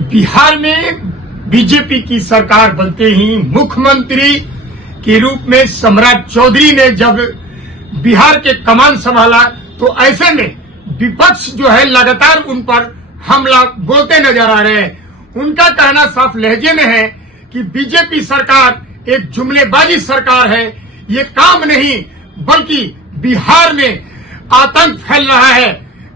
बिहार में बीजेपी की सरकार बनते ही मुख्यमंत्री के रूप में सम्राट चौधरी ने जब बिहार के कमान संभाला तो ऐसे में विपक्ष जो है लगातार उन पर हमला बोलते नजर आ रहे हैं। उनका कहना साफ लहजे में है कि बीजेपी सरकार एक जुमलेबाजी सरकार है, ये काम नहीं बल्कि बिहार में आतंक फैल रहा है।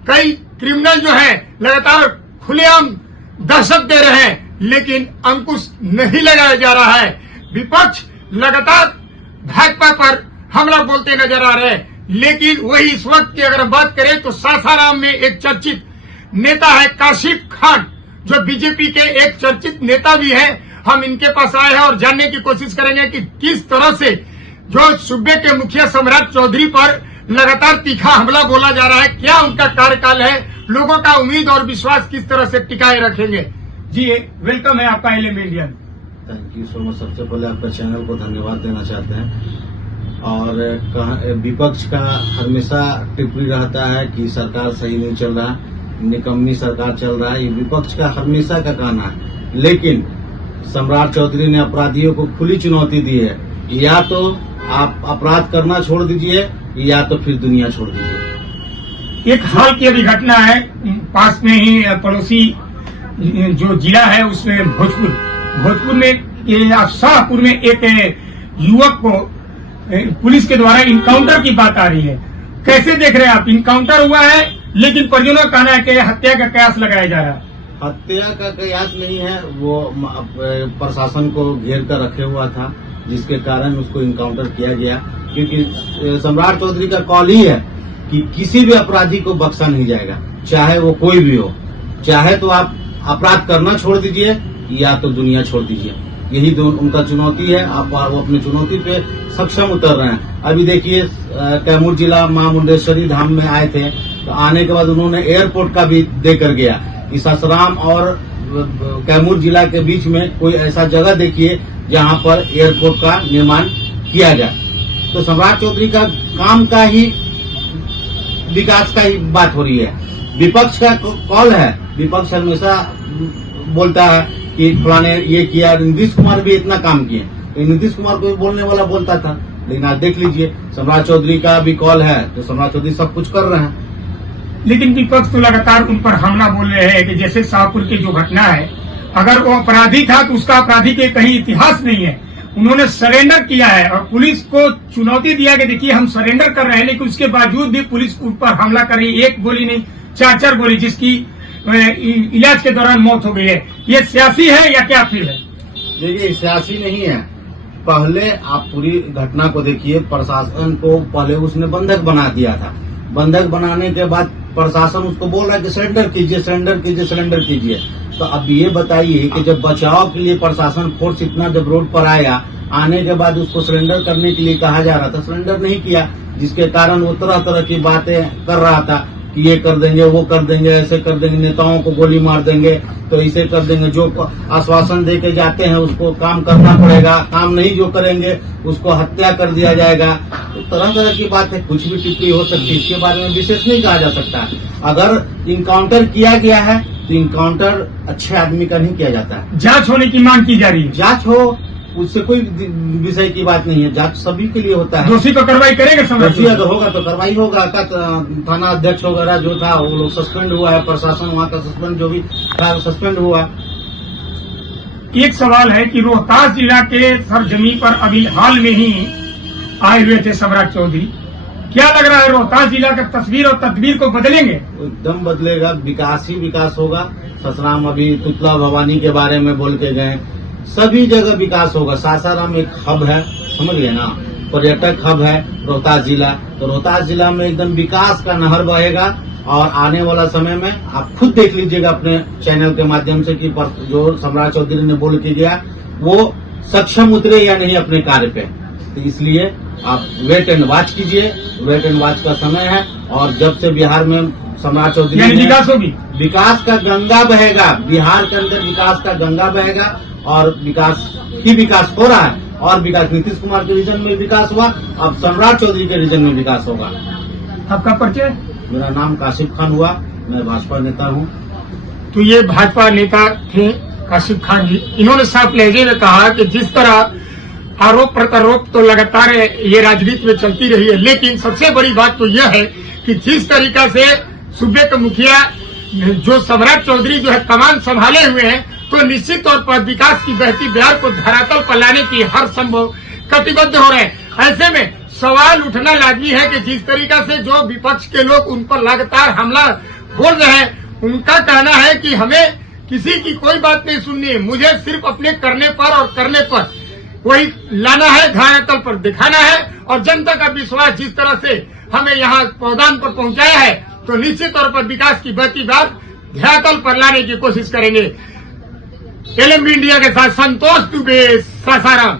कई क्रिमिनल जो है लगातार खुलेआम दहशत दे रहे हैं, लेकिन अंकुश नहीं लगाया जा रहा है। विपक्ष लगातार भाजपा पर हमला बोलते नजर आ रहे हैं, लेकिन वही इस वक्त की अगर हम बात करें तो सासाराम में एक चर्चित नेता है काशिफ खान, जो बीजेपी के एक चर्चित नेता भी है। हम इनके पास आए हैं और जानने की कोशिश करेंगे कि किस तरह से जो सूबे के मुखिया सम्राट चौधरी पर लगातार तीखा हमला बोला जा रहा है, क्या उनका कार्यकाल है, लोगों का उम्मीद और विश्वास किस तरह से टिकाए रखेंगे। जी वेलकम है आपका LM Indian. Thank you so much. सबसे पहले आपका चैनल को धन्यवाद देना चाहते हैं। और विपक्ष का हमेशा टिप्पणी रहता है कि सरकार सही नहीं चल रहा, निकम्मी सरकार चल रहा है, ये विपक्ष का हमेशा का कहना है। लेकिन सम्राट चौधरी ने अपराधियों को खुली चुनौती दी है, या तो आप अपराध करना छोड़ दीजिए या तो फिर दुनिया छोड़ दीजिए। एक हाल की अभी घटना है, पास में ही पड़ोसी जो जिला है उसमें भोजपुर में शाहपुर में एक युवक को पुलिस के द्वारा इनकाउंटर की बात आ रही है। कैसे देख रहे हैं आप? इनकाउंटर हुआ है लेकिन परिजनों का कहना है कि हत्या का कयास लगाया जा रहा है। हत्या का कयास नहीं है, वो प्रशासन को घेर कर रखे हुआ था, जिसके कारण उसको इनकाउंटर किया गया। क्योंकि सम्राट चौधरी का कॉल ही है कि किसी भी अपराधी को बख्शा नहीं जाएगा, चाहे वो कोई भी हो। चाहे तो आप अपराध करना छोड़ दीजिए या तो दुनिया छोड़ दीजिए, यही उनका चुनौती है। आप वो अपनी चुनौती पे सक्षम उतर रहे हैं। अभी देखिए कैमूर जिला मां मुंडेश्वरी धाम में आए थे, तो आने के बाद उन्होंने एयरपोर्ट का भी देकर गया कि सासाराम और कैमूर जिला के बीच में कोई ऐसा जगह देखिए जहां पर एयरपोर्ट का निर्माण किया जाए। तो सम्राट चौधरी का काम का ही विकास का ही बात हो रही है। विपक्ष का कॉल है, विपक्ष हमेशा बोलता है कि फलाने ये किया। नीतीश कुमार भी इतना काम किए, नीतीश कुमार को बोलने वाला बोलता था, लेकिन आप देख लीजिए सम्राट चौधरी का भी कॉल है तो सम्राट चौधरी सब कुछ कर रहे हैं। लेकिन विपक्ष तो लगातार उन पर हमला बोल रहे हैं कि जैसे शाहपुर की जो घटना है, अगर वो अपराधी था तो उसका अपराधी के कहीं इतिहास नहीं है। उन्होंने सरेंडर किया है और पुलिस को चुनौती दिया कि देखिए हम सरेंडर कर रहे हैं, लेकिन उसके बावजूद भी पुलिस उन पर हमला कर रही है। एक गोली नहीं, चार गोली, जिसकी इलाज के दौरान मौत हो गई है। ये सियासी है या क्या फील है? देखिए सियासी नहीं है। पहले आप पूरी घटना को देखिए, प्रशासन को पहले उसने बंधक बना दिया था। बंधक बनाने के बाद प्रशासन उसको बोल रहा है कि सरेंडर कीजिए, सरेंडर कीजिए, सरेंडर कीजिए। तो अब ये बताइए कि जब बचाव के लिए प्रशासन फोर्स इतना जब रोड पर आया, आने के बाद उसको सरेंडर करने के लिए कहा जा रहा था, सरेंडर नहीं किया, जिसके कारण वो तरह तरह की बातें कर रहा था कि ये कर देंगे, वो कर देंगे, ऐसे कर देंगे, नेताओं को गोली मार देंगे, तो इसे कर देंगे। जो आश्वासन दे के जाते हैं उसको काम करना पड़ेगा, काम नहीं जो करेंगे उसको हत्या कर दिया जाएगा। तो तरह तरह की बात है, कुछ भी टिप्पणी हो सकती है, इसके बारे में विशेष नहीं कहा जा सकता। अगर इनकाउंटर किया गया है तो इनकाउंटर अच्छे आदमी का नहीं किया जाता है। जांच होने की मांग की जा रही है। जांच हो, उससे कोई विषय की बात नहीं है, जांच सभी के लिए होता है। दोषी को कार्रवाई करेगा, दोषी अगर होगा तो कार्रवाई होगा। थाना अध्यक्ष वगैरह जो था वो लोग सस्पेंड हुआ है, प्रशासन वहाँ का सस्पेंड जो भी था सस्पेंड हुआ। एक सवाल है कि रोहतास जिला के सरजमी पर अभी हाल में ही आए हुए थे सम्राट चौधरी, क्या लग रहा है रोहतास जिला का तस्वीर और तदबीर को बदलेंगे? एकदम बदलेगा, विकास ही विकास होगा। ससराम अभी तुतला भवानी के बारे में बोल के गए, सभी जगह विकास होगा। सासाराम एक हब है, समझ गए ना, पर्यटक हब है रोहतास जिला। तो रोहतास जिला में एकदम विकास का नहर बहेगा और आने वाला समय में आप खुद देख लीजिएगा अपने चैनल के माध्यम से कि जो सम्राट चौधरी ने बोल के गया वो सक्षम उतरे या नहीं अपने कार्य पे। तो इसलिए आप वेट एंड वॉच कीजिए, वेट एंड वॉच का समय है। और जब से बिहार में सम्राट चौधरी विकास होगी, विकास का गंगा बहेगा, बिहार के अंदर विकास का गंगा बहेगा और विकास ही विकास हो रहा है। और विकास नीतीश कुमार के रीजन में विकास हुआ, अब सम्राट चौधरी के रीजन में विकास होगा। आपका परिचय? मेरा नाम काशिफ खान हुआ, मैं भाजपा नेता हूँ। तो ये भाजपा नेता थे काशिफ खान जी, इन्होंने साफ लहजे में कहा कि जिस तरह आरोप प्रत्यारोप तो लगातार ये राजनीति में चलती रही है, लेकिन सबसे बड़ी बात तो यह है कि जिस तरीका से सूबे के मुखिया जो सम्राट चौधरी जो है कमान संभाले हुए हैं, तो निश्चित तौर पर विकास की बहती बयार को धरातल पर लाने की हर संभव कटिबद्ध हो रहे हैं। ऐसे में सवाल उठना लाजमी है कि जिस तरीका से जो विपक्ष के लोग उन पर लगातार हमला बोल रहे हैं, उनका कहना है कि हमें किसी की कोई बात नहीं सुननी है, मुझे सिर्फ अपने करने पर और करने पर वही लाना है, धरातल पर दिखाना है, और जनता का विश्वास जिस तरह से हमें यहाँ पौधान पर पहुंचाया है, तो निश्चित तौर पर विकास की बहती बात धरातल पर लाने की कोशिश करेंगे। LMB इंडिया के साथ संतोष दुबे, सासाराम।